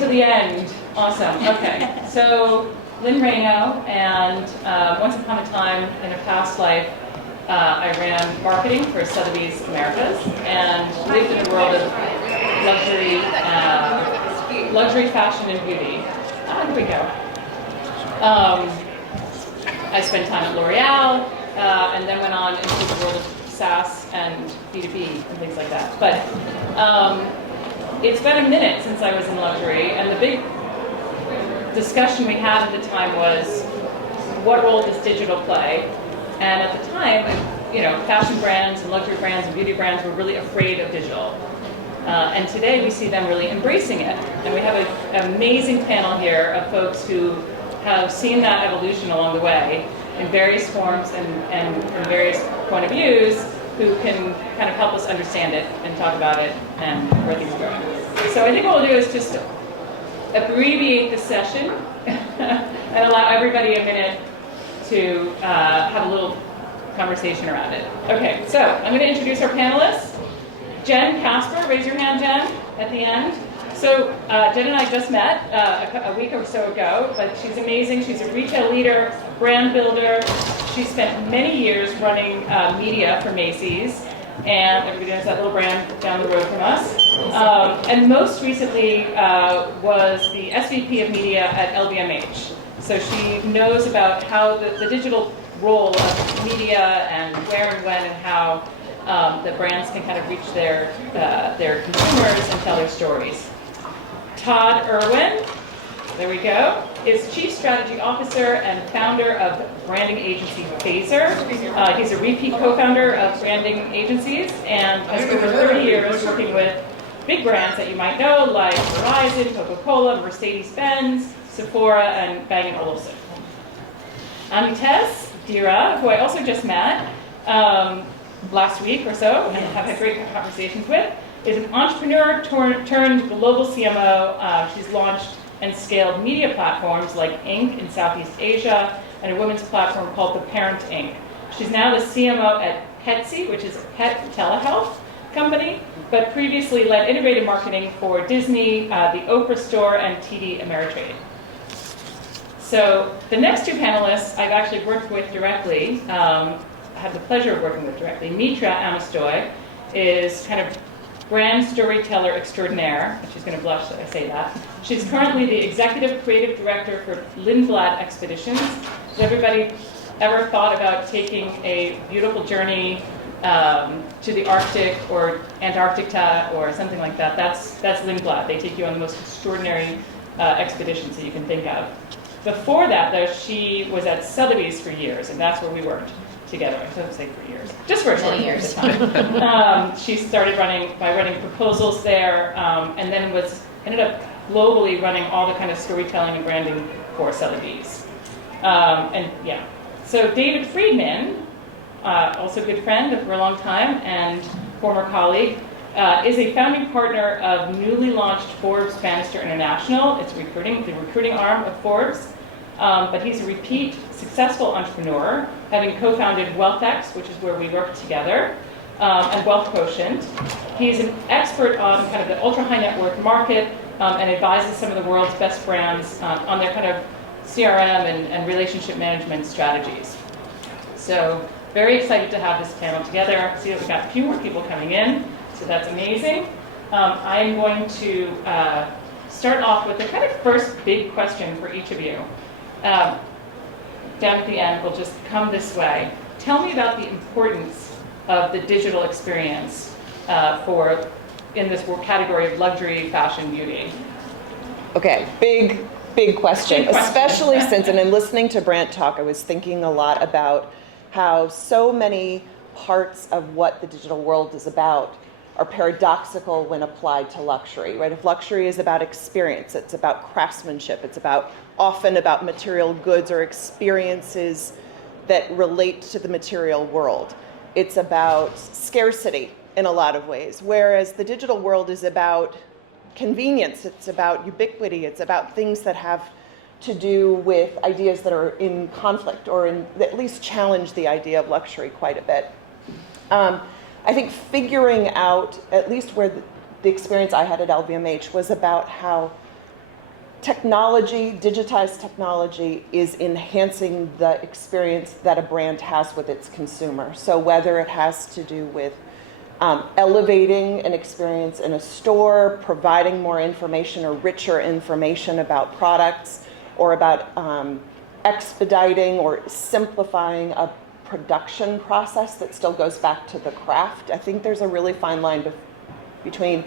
to the end. Awesome. Okay. So, Lynn Raynault, and once upon a time in a past life, I ran marketing for Sotheby's Americas and lived in a world of luxury fashion and beauty. Here we go. I spent time at L'Oreal, and then went on into the world of SaaS and B2B and things like that. But it's been a minute since I was in luxury, and the big discussion we had at the time was, what role does digital play? And at the time, fashion brands and luxury brands and beauty brands were really afraid of digital. And today we see them really embracing it. And we have an amazing panel here of folks who have seen that evolution along the way in various forms and from various point of views, who can kind of help us understand it and talk about it and where things are going. So I think what we'll do is just abbreviate the session and allow everybody a minute to have a little conversation around it. Okay, so I'm going to introduce our panelists. Jen Kasper, raise your hand, Jen, at the end. So Jen and I just met a week or so ago, but she's amazing. She's a retail leader, brand builder. She spent many years running media for Macy's, and everybody knows that little brand down the road from us. And most recently was the SVP of media at LVMH. So she knows about how the digital role of media and where and when and how the brands can kind of reach their consumers and tell their stories. Todd Irwin, there we go, is Chief Strategy Officer and founder of branding agency Fazer. He's a repeat co-founder of branding agencies and has over 30 years working with big brands that you might know, like Verizon, Coca-Cola, Mercedes-Benz, Sephora, and Bang & Olufsen. Ameetess, Dira, who I also just met last week or so and have had great conversations with, is an entrepreneur turned global CMO. She's launched and scaled media platforms like Inc. in Southeast Asia and a women's platform called The Parent Inc. She's now the CMO at Petzey, which is a pet telehealth company, but previously led integrated marketing for Disney, the Oprah Store, and TD Ameritrade. So the next two panelists I've actually worked with directly, had the pleasure of working with directly. Mitra Amestoy is kind of brand storyteller extraordinaire. She's going to blush that I say that. She's currently the executive creative director for Lindblad Expeditions. Has everybody ever thought about taking a beautiful journey to the Arctic or Antarctica or something like that? That's Lindblad. They take you on the most extraordinary expeditions that you can think of. Before that, though, she was at Sotheby's for years, and that's where we worked together. I shouldn't say for years, just for a short period of time. She started running proposals there, and then ended up globally running all the kind of storytelling and branding for Sotheby's. So David Friedman, also a good friend for a long time and former colleague, is a founding partner of newly launched Forbes Banister International. It's the recruiting arm of Forbes. But he's a repeat successful entrepreneur, having co-founded WealthX, which is where we work together, and Wealth Quotient. He's an expert on kind of the ultra-high net worth market and advises some of the world's best brands on their kind of CRM and relationship management strategies. So very excited to have this panel together. See that we've got a few more people coming in, so that's amazing. I'm going to start off with the kind of first big question for each of you. Down at the end, we'll just come this way. Tell me about the importance of the digital experience in this category of luxury, fashion, beauty. Okay, big question. Especially since, and in listening to Brant talk, I was thinking a lot about how so many parts of what the digital world is about are paradoxical when applied to luxury, right? If luxury is about experience, it's about craftsmanship, it's often about material goods or experiences that relate to the material world. It's about scarcity in a lot of ways, whereas the digital world is about convenience, it's about ubiquity, it's about things that have to do with ideas that are in conflict or at least challenge the idea of luxury quite a bit. I think figuring out, at least where the experience I had at LVMH was about how technology, digitized technology, is enhancing the experience that a brand has with its consumer. So whether it has to do with elevating an experience in a store, providing more information or richer information about products, or about expediting or simplifying a production process that still goes back to the craft. I think there's a really fine line between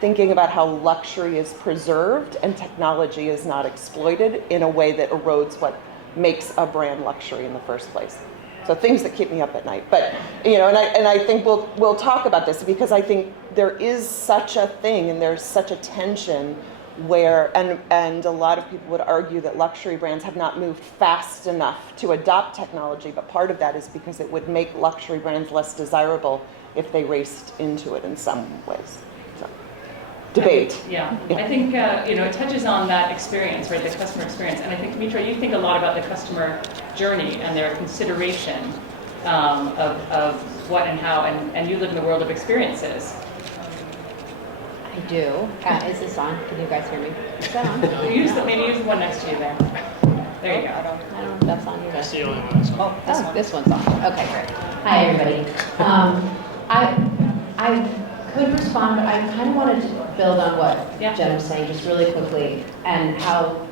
thinking about how luxury is preserved and technology is not exploited in a way that erodes what makes a brand luxury in the first place. So things that keep me up at night. But and I think we'll talk about this, because I think there is such a thing and there's such a tension where, and a lot of people would argue that luxury brands have not moved fast enough to adopt technology, but part of that is because it would make luxury brands less desirable if they raced into it in some ways. So, debate. Yeah. I think it touches on that experience, right, the customer experience, and I think, Mitra, you think a lot about the customer journey and their consideration of what and how, and you live in the world of experiences. I do. Is this on? Can you guys hear me? Is that on? Maybe use the one next to you there. There you go. I don't know if that's on. That's the only one that's on. Oh, this one's on. Okay, great. Hi, everybody. I could respond, but I kind of wanted to build on what Jen was saying just really quickly, and how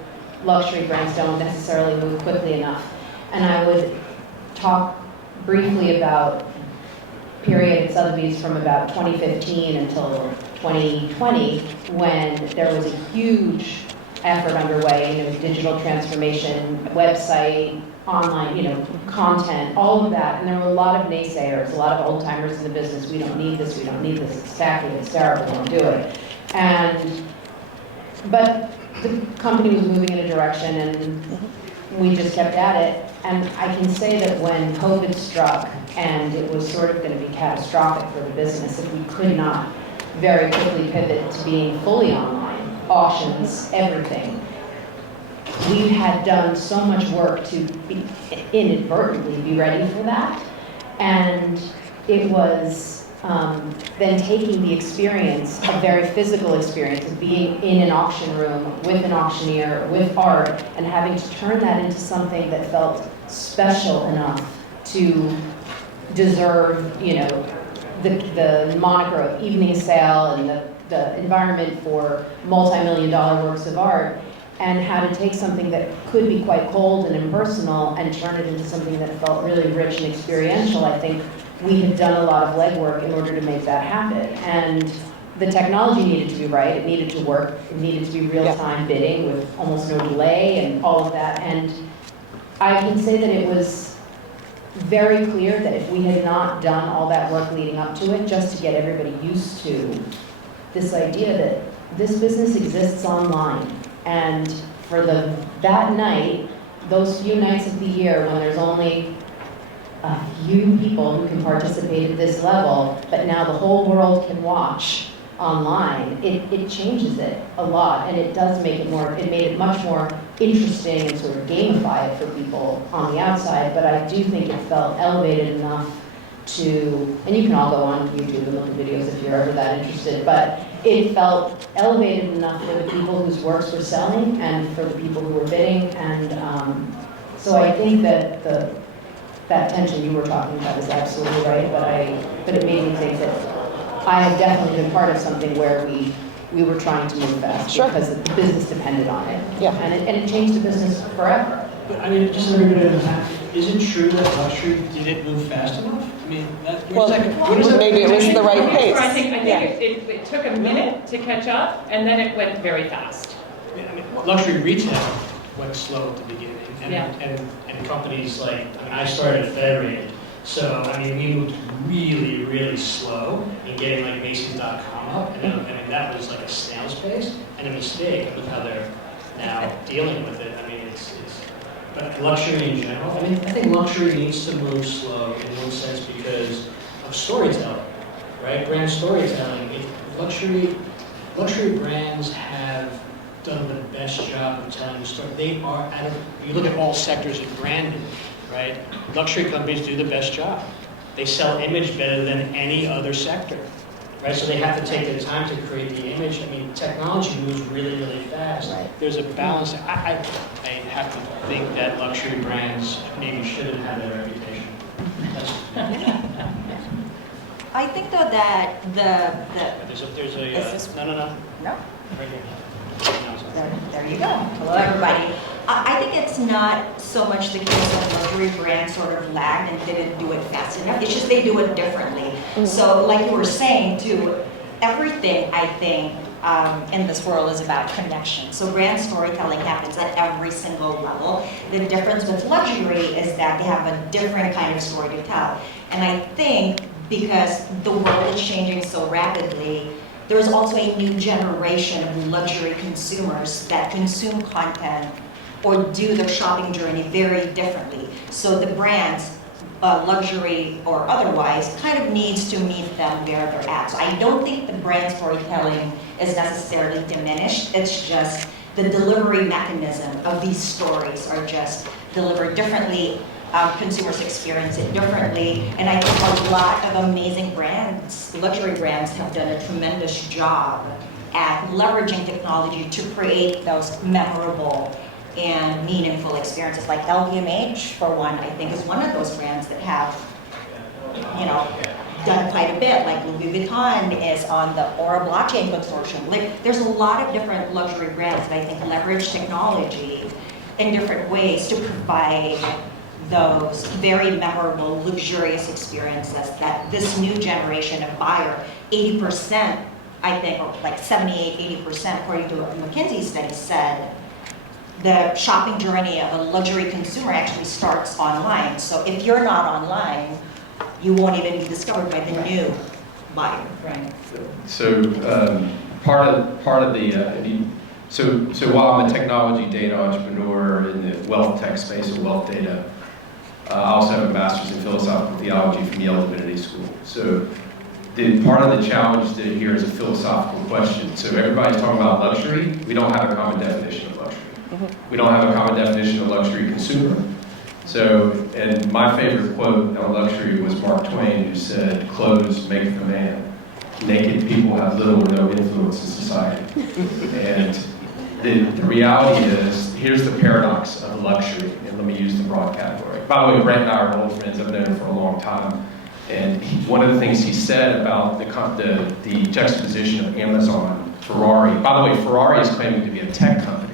luxury brands don't necessarily move quickly enough. And I would talk briefly about period at Sotheby's from about 2015 until 2020, when there was a huge effort underway, digital transformation, website, online, content, all of that. And there were a lot of naysayers, a lot of old timers in the business. We don't need this, it's tacky, it's terrible, don't do it. But the company was moving in a direction, and we just kept at it. And I can say that when COVID struck and it was sort of going to be catastrophic for the business, if we could not very quickly pivot to being fully online, auctions, everything, we had done so much work to inadvertently be ready for that. And it was then taking the experience, a very physical experience of being in an auction room with an auctioneer, with art, and having to turn that into something that felt special enough to deserve, the moniker of evening sale and the environment for multi-million-dollar works of art, and how to take something that could be quite cold and impersonal and turn it into something that felt really rich and experiential. I think we had done a lot of legwork in order to make that happen. And the technology needed to be right, it needed to work, it needed to be real-time bidding with almost no delay and all of that. And I can say that it was very clear that if we had not done all that work leading up to it, just to get everybody used to this idea that this business exists online. And for that night, those few nights of the year when there's only a few people who can participate at this level, but now the whole world can watch online, it changes it a lot, and it does make it made it much more interesting and sort of gamify it for people on the outside. But I do think it felt elevated enough to, and you can all go on YouTube and look at videos if you're ever that interested, but it felt elevated enough for the people whose works were selling and for the people who were bidding. And so I think that that tension you were talking about is absolutely right, but it made me think that I have definitely been part of something where we were trying to move fast because the business depended on it. Yeah. And it changed the business forever. But I mean, just everybody in the back, is it true that luxury didn't move fast enough? I mean, maybe it was the right pace. I think it took a minute to catch up, and then it went very fast. I mean, luxury retail went slow at the beginning, and companies like, I started at Federated, so we moved really, really slow in getting like Macy's.com up, and that was like a snail's pace and a mistake with how they're now dealing with it. But luxury in general, I think luxury needs to move slow in one sense because of storytelling, right? Brand storytelling. Luxury brands have done the best job of telling the story. They are you look at all sectors of branding, right? Luxury companies do the best job. They sell image better than any other sector. right? So they have to take their time to create the image. I mean, technology moves really, really fast. Right. There's a balance. I have to think that luxury brands maybe shouldn't have that reputation. I think though that There's a Is this- no. no, Right here. No, it's not. there you go. Hello, everybody. I think it's not so much the case that luxury brands sort of lagged and didn't do it fast enough. It's just they do it differently. So like you were saying too, everything I think in this world is about connection. So brand storytelling happens at every single level. The difference with luxury is that they have a different kind of story to tell. And I think because the world is changing so rapidly, there's also a new generation of luxury consumers that consume content or do their shopping journey very differently. So the brands, luxury or otherwise, kind of needs to meet them where they're at. So I don't think the brand storytelling is necessarily diminished. It's just the delivery mechanism of these stories are just delivered differently. Consumers experience it differently, and I think a lot of amazing brands, luxury brands, have done a tremendous job at leveraging technology to create those memorable and meaningful experiences. Like LVMH, for one, I think is one of those brands that have, done quite a bit. Like Louis Vuitton is on the Aura blockchain consortium. Like, there's a lot of different luxury brands that I think leverage technology in different ways to provide those very memorable, luxurious experiences that this new generation of buyer, 80%, I think, or like 78, 80%, according to a McKinsey study, said the shopping journey of a luxury consumer actually starts online. So if you're not online, you won't even be discovered by the new buyer. Right. So part of the so while I'm a technology data entrepreneur in the wealth tech space or wealth data, I also have a master's in philosophical theology from Yale Divinity School. So part of the challenge here is a philosophical question. So everybody's talking about luxury. We don't have a common definition of luxury. We don't have a common definition of luxury consumer. So, and my favorite quote on luxury was Mark Twain, who said, "Clothes make the man. Naked people have little or no influence in society." And the reality is, here's the paradox of luxury, and let me use the broad category. By the way, Brent and I are old friends. I've known him for a long time. And one of the things he said about the juxtaposition of Amazon, Ferrari. By the way, Ferrari is claiming to be a tech company.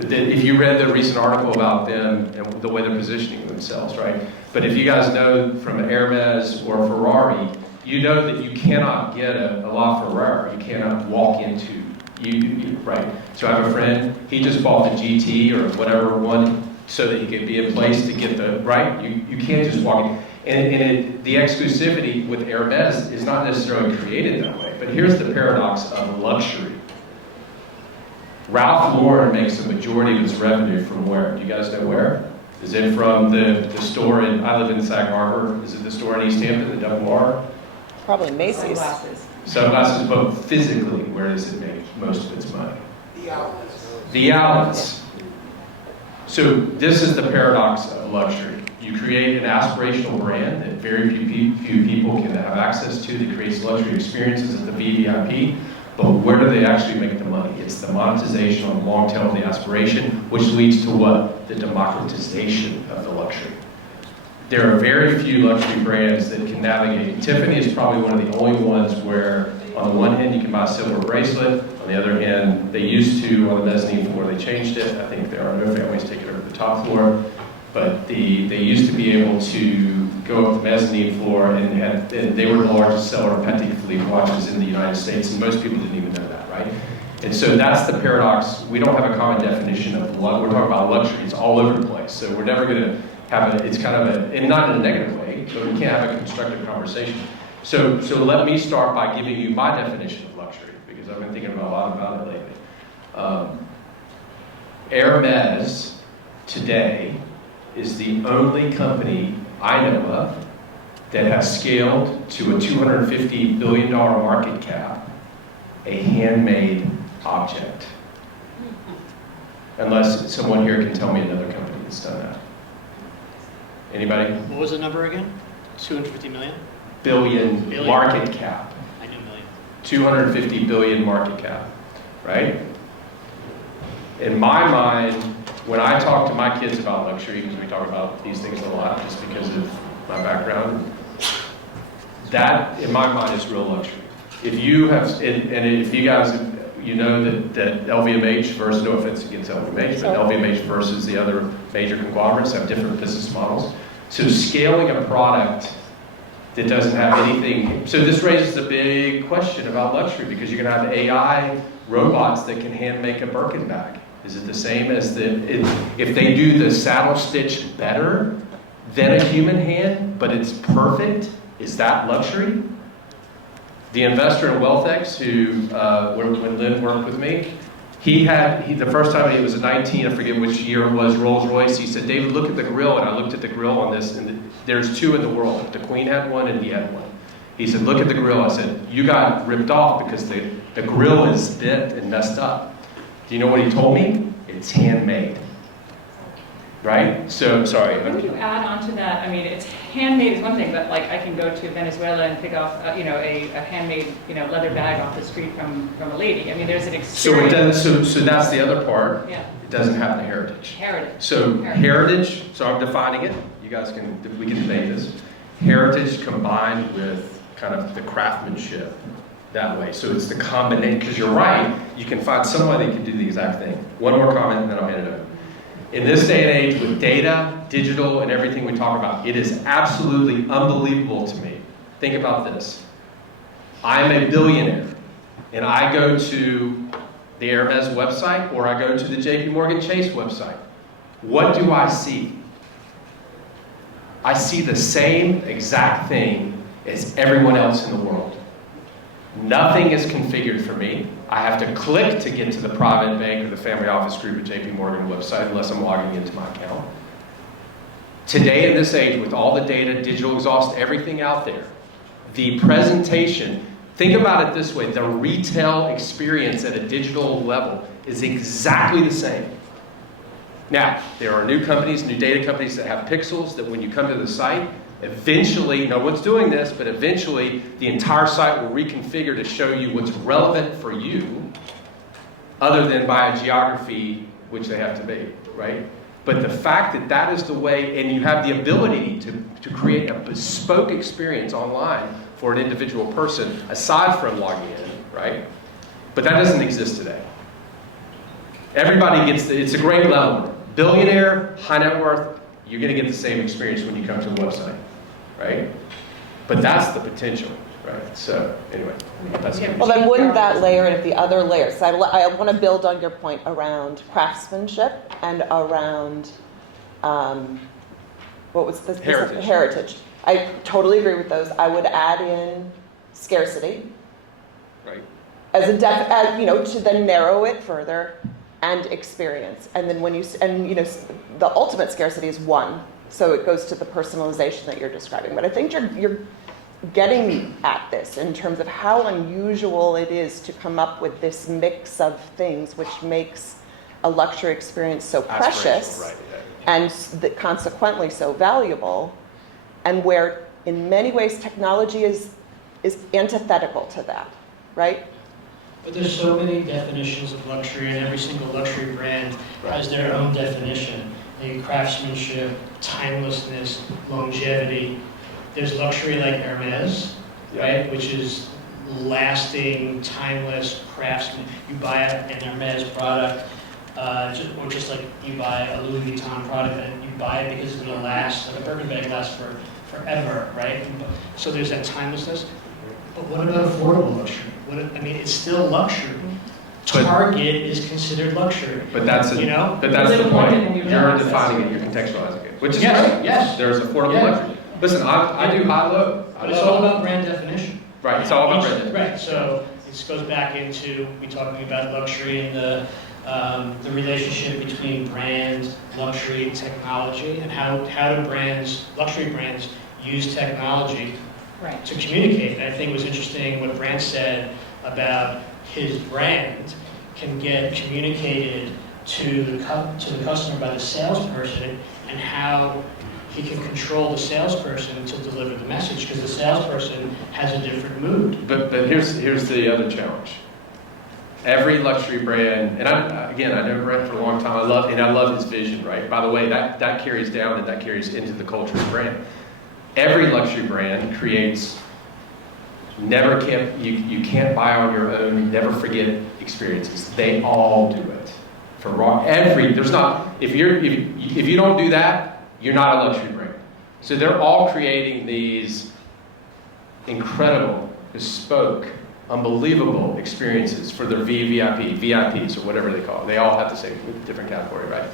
If you read the recent article about them and the way they're positioning themselves, right? But if you guys know from Hermes or Ferrari, you know that you cannot get a LaFerrari. You cannot walk into, right? So I have a friend, he just bought the GT or whatever one so that he could be in place to get the, right? You can't just walk in. And the exclusivity with Hermes is not necessarily created that way. But here's the paradox of luxury. Ralph Lauren makes the majority of its revenue from where? Do you guys know where? Is it from the store in, I live in Sag Harbor, is it the store in East Hampton, the Double R? Probably Macy's. Sunglasses. Sunglasses, but physically, where does it make most of its money? The outlets. The outlets. So this is the paradox of luxury. You create an aspirational brand that very few people can have access to that creates luxury experiences at the VVIP. But where do they actually make the money? It's the monetization on the long tail of the aspiration, which leads to what? The democratization of the luxury. There are very few luxury brands that can navigate. Tiffany is probably one of the only ones where, on the one hand, you can buy a silver bracelet. On the other hand, they used to, on the mezzanine floor, they changed it. I think there are no families taking it over the top floor. But they used to be able to go up the mezzanine floor, and they were the largest seller of Patek Philippe watches in the United States, and most people didn't even know that, right? And so that's the paradox. We don't have a common definition of luxury. We're talking about luxury. It's all over the place. So we're never going to have it's kind of and not in a negative way, but we can't have a constructive conversation. So let me start by giving you my definition of luxury, because I've been thinking a lot about it lately. Hermes today is the only company I know of that has scaled to a $250 billion market cap, a handmade object. Unless someone here can tell me another company that's done that. Anybody? What was the number again? 250 million? Billion market cap. I knew 250 billion market cap, right? In my mind, when I talk to my kids about luxury, because we talk about these things a lot just because of my background, that, in my mind, is real luxury. If you have, and if you guys, you know that LVMH versus, no offense against LVMH, but LVMH versus the other major conglomerates have different business models. So scaling a product that doesn't have anything, so this raises a big question about luxury, because you're gonna have AI robots that can hand make a Birkin bag. Is it the same as if they do the saddle stitch better than a human hand, but it's perfect, is that luxury? The investor in WealthX, when Lynn worked with me, the first time he was a 19, I forget which year it was, Rolls Royce, he said, David, look at the grill, and I looked at the grill on this, and there's two in the world. The Queen had one, and he had one. He said, look at the grill. I said, you got ripped off because the grill is bent and messed up. Do you know what he told me? It's handmade. Right? So, sorry. What would you add on to that? I mean, it's handmade is one thing, but like I can go to Venezuela and pick off, a handmade, leather bag off the street from a lady. I mean, there's an experience. So that's the other part. Yeah. It doesn't have the heritage. Heritage. So heritage, so I'm defining it. You guys we can debate this. Heritage combined with kind of the craftsmanship that way. So it's the combination, because you're right, you can find somebody that can do the exact thing. One more comment and then I'll hand it over. In this day and age with data, digital, and everything we talk about, it is absolutely unbelievable to me. Think about this. I'm a billionaire, and I go to the Hermes website, or I go to the JP Morgan Chase website. What do I see? I see the same exact thing as everyone else in the world. Nothing is configured for me. I have to click to get to the private bank or the family office group at JP Morgan website unless I'm logging into my account. Today in this age, with all the data, digital exhaust, everything out there, the presentation, think about it this way, the retail experience at a digital level is exactly the same. Now, there are new companies, new data companies that have pixels that when you come to the site, eventually, no one's doing this, but eventually the entire site will reconfigure to show you what's relevant for you, other than by a geography, which they have to be, right? But the fact that that is the way, and you have the ability to create a bespoke experience online for an individual person, aside from logging in, right? But that doesn't exist today. Everybody gets, it's a great level. Billionaire, high net worth, you're going to get the same experience when you come to the website, right? But that's the potential, right? So anyway, that's good. Well, then wouldn't that layer in the other layers? So I want to build on your point around craftsmanship and around, what was this? Heritage. Heritage. I totally agree with those. I would add in scarcity. Right. As to then narrow it further, and experience. And then the ultimate scarcity is one. So it goes to the personalization that you're describing. But I think you're getting at this in terms of how unusual it is to come up with this mix of things which makes a luxury experience so precious, right, and consequently so valuable, and where in many ways technology is antithetical to that, right? But there's so many definitions of luxury, and every single luxury brand has their own definition. Like craftsmanship, timelessness, longevity. There's luxury like Hermes, right, which is lasting, timeless craftsman. You buy an Hermes product, just like you buy a Louis Vuitton product, and you buy it because it's going to last. Like a Birkin bag lasts forever, right? So there's that timelessness. But what about affordable luxury? It's still luxury. Target is considered luxury. But that's the point. You're defining it, you're contextualizing it, which is great. Yes. There's affordable luxury. Listen, I do high-low. But it's all about brand definition. Right, it's all about brand definition. Right, so this goes back into we talking about luxury and the relationship between brand, luxury, and technology, and how do luxury brands use technology to communicate. And I think it was interesting what Brand said about his brand can get communicated to the customer by the salesperson, and how he can control the salesperson to deliver the message because the salesperson has a different mood. But here's the other challenge. Every luxury brand, and I know Brent for a long time. I love his vision. Right. By the way, that carries down and that carries into the culture of the brand. Every luxury brand creates. You can't buy on your own. Never forget experiences. They all do it. If you don't do that, you're not a luxury brand. So they're all creating these incredible, bespoke, unbelievable experiences for their VIPs, or whatever they call it. They all have the same different category, right?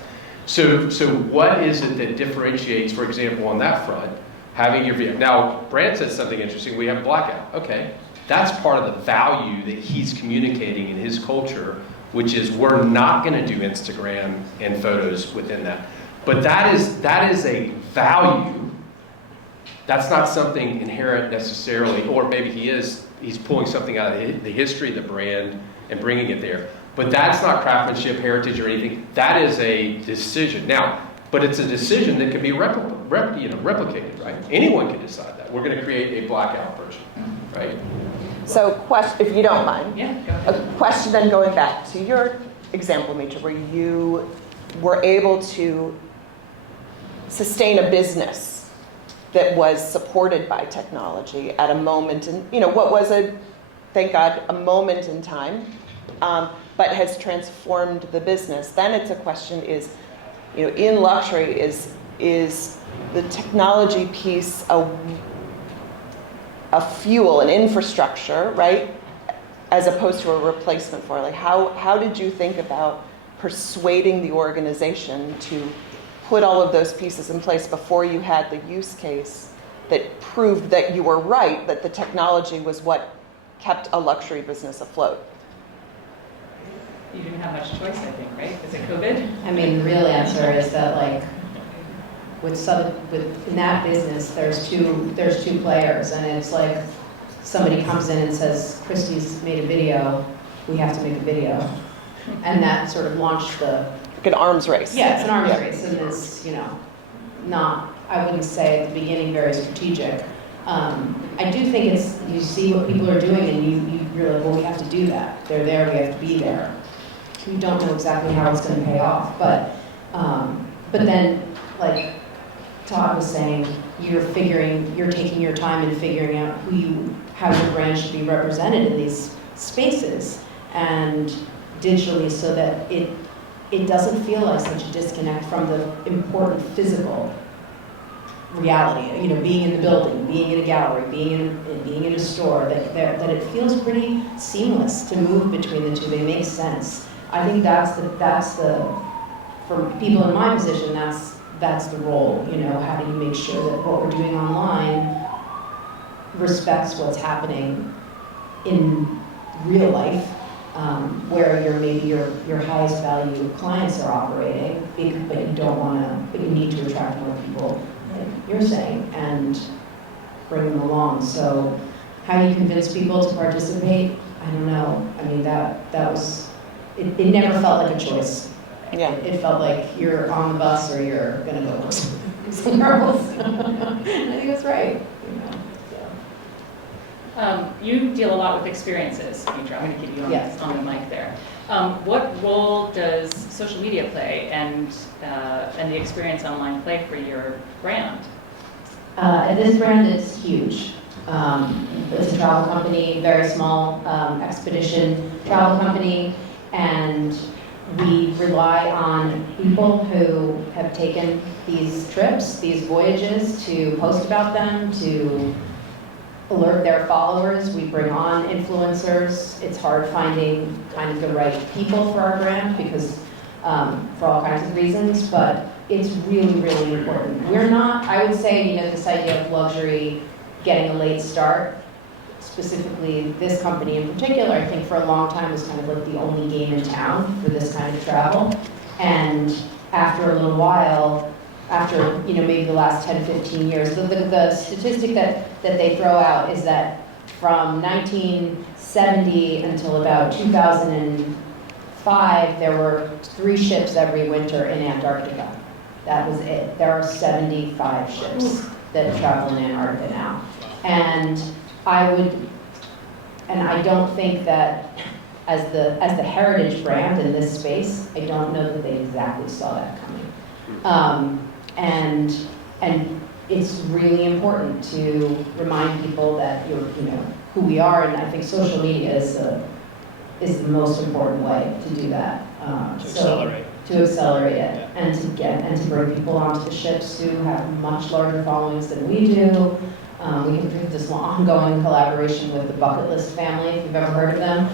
So what is it that differentiates, for example, on that front, having your VIP? Now, Brand said something interesting. We have blackout. Okay, that's part of the value that he's communicating in his culture, which is we're not going to do Instagram and photos within that. But that is a value. That's not something inherent necessarily, or maybe he's pulling something out of the history of the brand and bringing it there. But that's not craftsmanship, heritage, or anything. That is a decision. Now, but it's a decision that can be replicated, right? Anyone can decide that. We're going to create a blackout version, right? So, if you don't mind, Yeah, go ahead. a question then going back to your example, Mitra, where you were able to sustain a business that was supported by technology at a moment in, what was thank God, a moment in time, but has transformed the business. Then it's a question in luxury, is the technology piece a fuel, an infrastructure, right? As opposed to a replacement for it. Like how did you think about persuading the organization to put all of those pieces in place before you had the use case that proved that you were right, that the technology was what kept a luxury business afloat? You didn't have much choice, I think, right? Is it COVID? I mean, the real answer is that, like, in that business, there's two players, and it's like somebody comes in and says, Christie's made a video, we have to make a video. And that sort of launched Like an arms race. Yeah, it's an arms race, and it's, not, I wouldn't say at the beginning very strategic. I do think you see what people are doing, and you're like, well, we have to do that. They're there, we have to be there. You don't know exactly how it's going to pay off, but then, like Todd was saying, you're taking your time and figuring out how your brand should be represented in these spaces and digitally, so that it doesn't feel like such a disconnect from the important physical reality. Being in the building, being in a gallery, being in a store, that it feels pretty seamless to move between the two. They make sense. I think that's the for people in my position, that's the role. How do you make sure that what we're doing online respects what's happening in real life, where your highest value clients are operating, but you need to attract more people, like you're saying, and bring them along. So how do you convince people to participate? I don't know. I mean, that was, it never felt like a choice. Yeah. It felt like you're on the bus or you're gonna go work somewhere else. I think that's right. You deal a lot with experiences, Mitra. I'm going to keep you on the mic there. What role does social media play and the experience online play for your brand? At this brand, it's huge. It's a travel company, very small expedition travel company, and we rely on people who have taken these trips, these voyages, to post about them, to alert their followers. We bring on influencers. It's hard finding kind of the right people for our brand because for all kinds of reasons, but it's really, really important. We're not, I would say, this idea of luxury getting a late start, specifically this company in particular, I think for a long time was kind of like the only game in town for this kind of travel. And after a little while, after maybe the last 10, 15 years, the statistic that they throw out is that from 1970 until about 2005, there were 3 ships every winter in Antarctica. That was it. There are 75 ships that travel in Antarctica now. And I don't think that as the heritage brand in this space, I don't know that they exactly saw that coming. And it's really important to remind people that who we are, and I think social media is the most important way to do that. To accelerate it, and to bring people onto the ships who have much larger followings than we do. We can do this ongoing collaboration with the Bucket List family, if you've ever heard of them.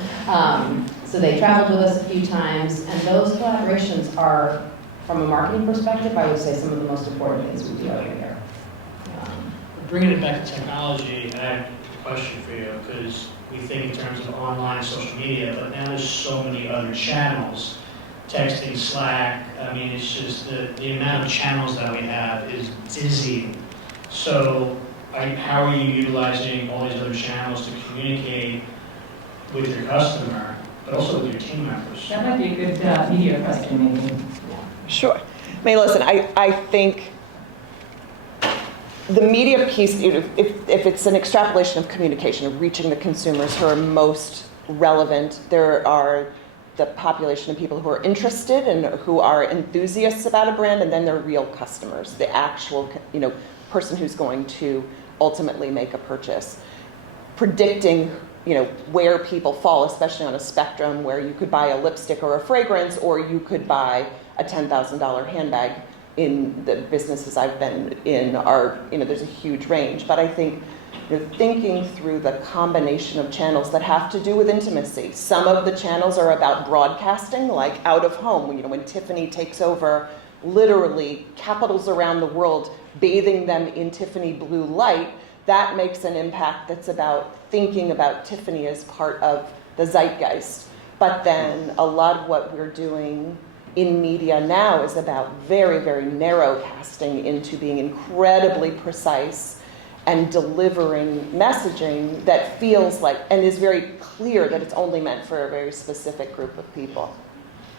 So they traveled with us a few times, and those collaborations are, from a marketing perspective, I would say some of the most important things we do every year. Bringing it back to technology, I have a question for you, because we think in terms of online social media, but now there's so many other channels. Texting, Slack, I mean, it's just the amount of channels that we have is dizzying. So how are you utilizing all these other channels to communicate with your customer, but also with your team members? That might be a good media question, maybe. Sure. I mean, listen, I think the media piece, if it's an extrapolation of communication, of reaching the consumers who are most relevant, there are the population of people who are interested and who are enthusiasts about a brand, and then there are real customers, the actual person who's going to ultimately make a purchase. Predicting where people fall, especially on a spectrum where you could buy a lipstick or a fragrance, or you could buy a $10,000 handbag. In the businesses I've been in, there's a huge range. But I think thinking through the combination of channels that have to do with intimacy. Some of the channels are about broadcasting, like out of home. When Tiffany takes over, literally capitals around the world bathing them in Tiffany blue light, that makes an impact that's about thinking about Tiffany as part of the zeitgeist. But then a lot of what we're doing in media now is about very, very narrow casting into being incredibly precise and delivering messaging that feels like, and is very clear that it's only meant for a very specific group of people.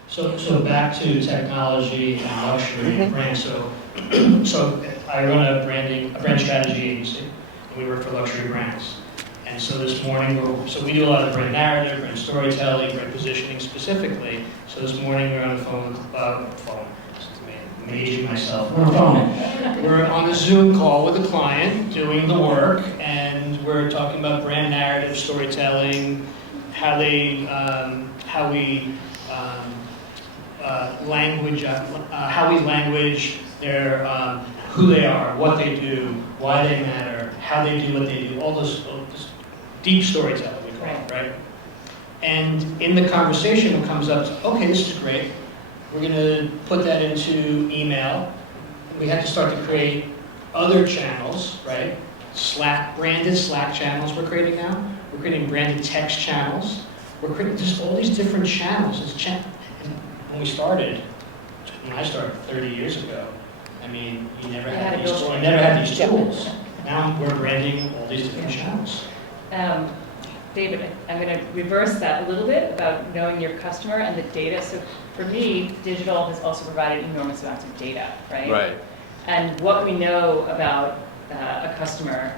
So back to technology and luxury and brand. So I run a brand strategy agency, and we work for luxury brands. And so this morning, we do a lot of brand narrative, brand storytelling, brand positioning specifically. So this morning we're on the phone, I'm aging myself, we're on a Zoom call with a client doing the work, and we're talking about brand narrative, storytelling, how we language their, who they are, what they do, why they matter, how they do what they do, all this deep storytelling, we call it, right? And in the conversation, it comes up to, okay, this is great. We're going to put that into email. We have to start to create other channels, right? Branded Slack channels we're creating now. We're creating branded text channels. We're creating just all these different channels. And when I started 30 years ago, I mean, you never had these tools. Now we're branding all these different channels. David, I'm going to reverse that a little bit about knowing your customer and the data. So for me, digital has also provided enormous amounts of data, right? Right. And what we know about a customer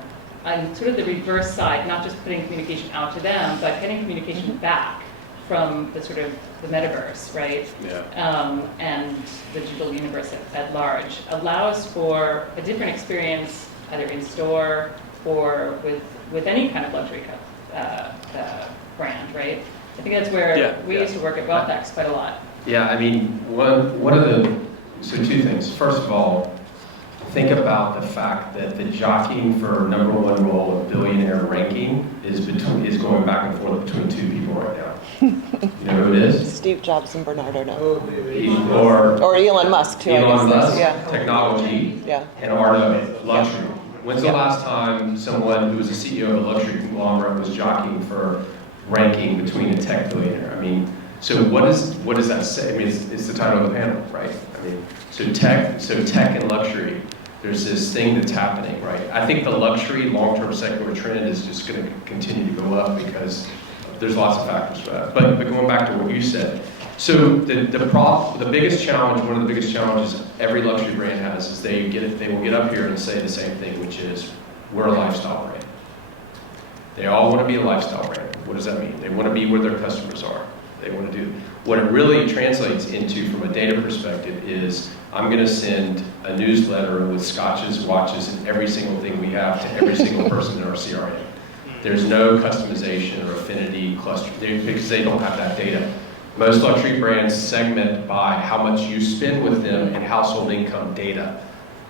on sort of the reverse side, not just putting communication out to them, but getting communication back from the sort of the metaverse, right? Yeah. And the digital universe at large allows for a different experience, either in store or with any kind of luxury brand, right? I think that's where we used to work at Wealthex quite a lot. Yeah, I mean, so two things. First of all, think about the fact that the jockeying for #1 role of billionaire ranking is going back and forth between two people right now. You know who it is? Steve Jobs and Bernard Arnault. Or Elon Musk, too. Elon Musk, yeah. Technology, Yeah. and Arnault, luxury. When's the last time someone who was a CEO of a luxury conglomerate was jockeying for ranking between a tech billionaire? I mean, so what does that say? I mean, it's the title of the panel, right? I mean, so tech and luxury, there's this thing that's happening, right? I think the luxury long-term secular trend is just going to continue to go up because there's lots of factors for that. But going back to what you said, So the biggest challenge, one of the biggest challenges every luxury brand has is they will get up here and say the same thing, which is, we're a lifestyle brand. They all want to be a lifestyle brand. What does that mean? They want to be where their customers are. They want to do. What it really translates into from a data perspective is, I'm going to send a newsletter with scotches, watches, and every single thing we have to every single person in our CRM. There's no customization or affinity cluster because they don't have that data. Most luxury brands segment by how much you spend with them and household income data.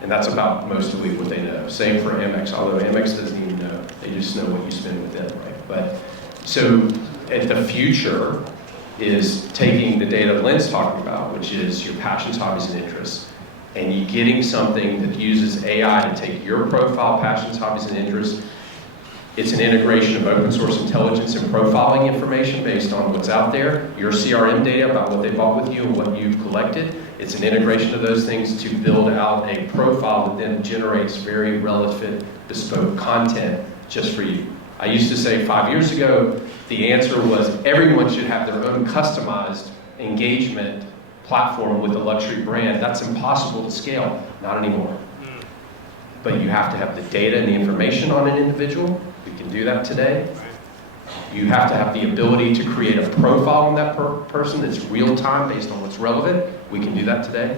And that's about mostly what they know. Same for Amex, although Amex doesn't even know. They just know what you spend with them, right? But so at the future is taking the data Lynn's talking about, which is your passions, hobbies, and interests, and you getting something that uses AI to take your profile, passions, hobbies, and interests. It's an integration of open source intelligence and profiling information based on what's out there, your CRM data about what they bought with you and what you've collected. It's an integration of those things to build out a profile that then generates very relevant, bespoke content just for you. I used to say 5 years ago, the answer was everyone should have their own customized engagement platform with a luxury brand. That's impossible to scale, not anymore. But you have to have the data and the information on an individual. We can do that today. You have to have the ability to create a profile on that person that's real time based on what's relevant. We can do that today.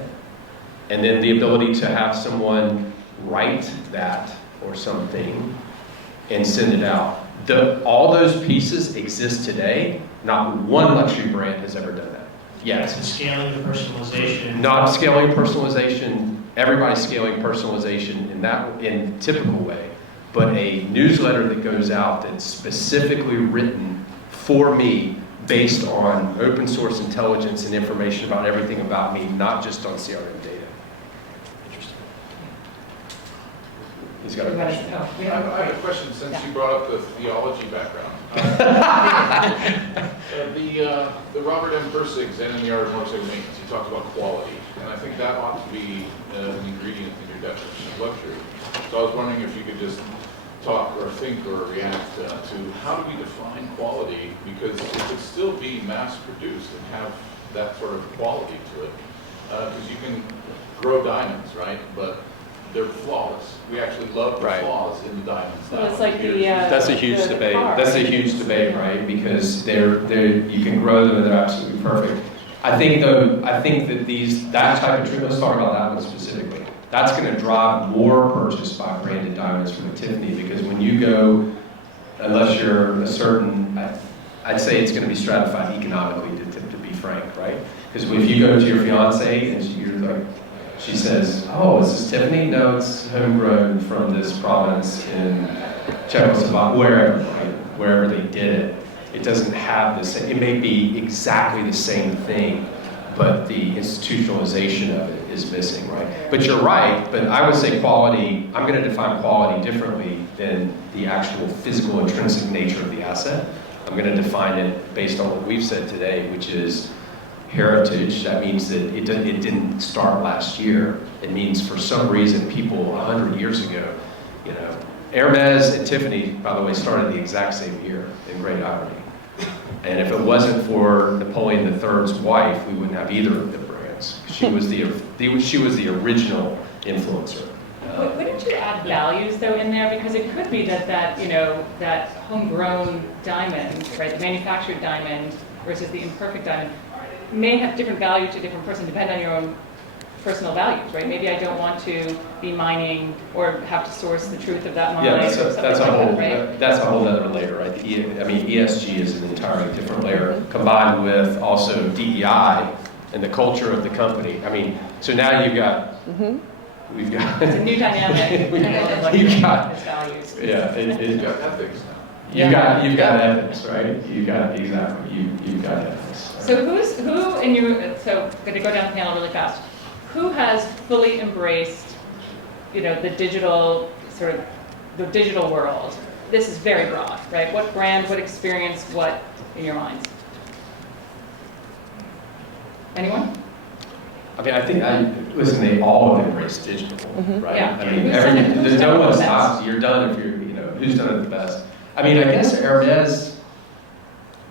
And then the ability to have someone write that or something and send it out. All those pieces exist today. Not one luxury brand has ever done that. Yes. And scaling the personalization. Not scaling personalization. Everybody's scaling personalization in typical way. But a newsletter that goes out that's specifically written for me based on open source intelligence and information about everything about me, not just on CRM data. Interesting. He's got a question. I have a question since you brought up the theology background. The Robert M. Persig, Zen in the Art of Motorcycle Maintenance, he talks about quality, and I think that ought to be an ingredient in your definition of luxury. So I was wondering if you could just talk or think or react to how do we define quality, because it could still be mass produced and have that sort of quality to it, because you can grow diamonds, right, but they're flawless. We actually love the flaws in the diamonds. Well, it's like that's a huge debate. That's a huge debate, right? Because you can grow them and they're absolutely perfect. I think that that type of treatment, let's talk about that one specifically. That's going to drive more purchase by branded diamonds from Tiffany, because when you go, unless you're a certain, I'd say it's going to be stratified economically to be frank, right? Because if you go to your fiance and you're like, she says, "Oh, is this Tiffany?" No, it's homegrown from this province in Czechoslovakia, wherever they did it. It doesn't have the same, it may be exactly the same thing, but the institutionalization of it is missing, right? But you're right, but I would say quality, I'm going to define quality differently than the actual physical intrinsic nature of the asset. I'm going to define it based on what we've said today, which is heritage. That means that it didn't start last year. It means for some reason people 100 years ago, Hermes and Tiffany, by the way, started the exact same year, in great irony. And if it wasn't for Napoleon III's wife, we wouldn't have either of the brands. She was the original influencer. Wouldn't you add values though in there, because it could be that homegrown diamond, right, the manufactured diamond versus the imperfect diamond, may have different value to a different person, depending on your own personal values, right? Maybe I don't want to be mining or have to source the truth of that mine. Yeah, that's a whole other layer, right? ESG is an entirely different layer, combined with also DEI and the culture of the company. So now you've got, we've got... It's a new dynamic. You've got values. Yeah, you've got ethics now. You've got ethics, right? You've got ethics. So so going to go down the panel really fast. Who has fully embraced, the digital world? This is very broad, right? What brand, what experience, what in your minds? Anyone? I think they all have embraced digital, right? Yeah. No one stops. You're done if who's done it the best. I guess Hermes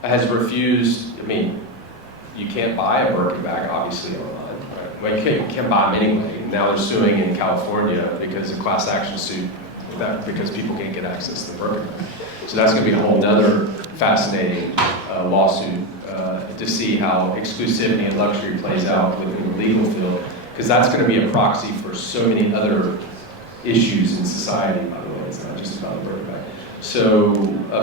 has refused. you can't buy a Birkin bag, obviously, online. Right? Well, you can't buy them anyway. Now they're suing in California because of class action suit, because people can't get access to the Birkin bag. So that's going to be a whole nother fascinating lawsuit to see how exclusivity and luxury plays out within the legal field, because that's going to be a proxy for so many other issues in society, by the way. It's not just about the Birkin bag. So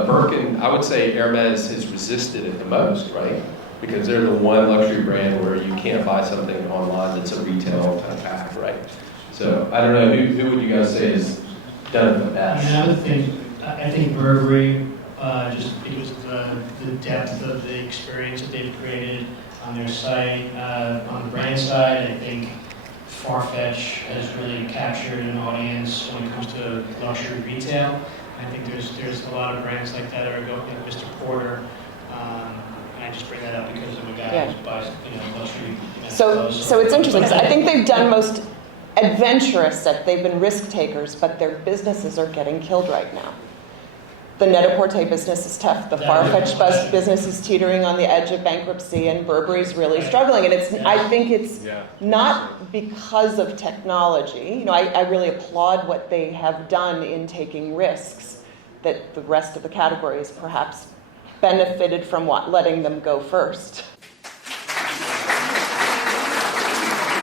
Birkin, I would say Hermes has resisted it the most, right? Because they're the one luxury brand where you can't buy something online that's a retail type pack, right? So I don't know, who would you guys say has done it the best? I think Burberry, just because of the depth of the experience that they've created on their site. On the brand side, I think Farfetch has really captured an audience when it comes to luxury retail. I think there's a lot of brands like that that are going, Mr. Porter, and I just bring that up because I'm a guy who buys, luxury clothes. So it's interesting, because I think they've done most adventurous that they've been risk takers, but their businesses are getting killed right now. The Net-a-Porter business is tough. The Farfetch business is teetering on the edge of bankruptcy, and Burberry's really struggling. And I think it's not because of technology. I really applaud what they have done in taking risks that the rest of the categories perhaps benefited from letting them go first.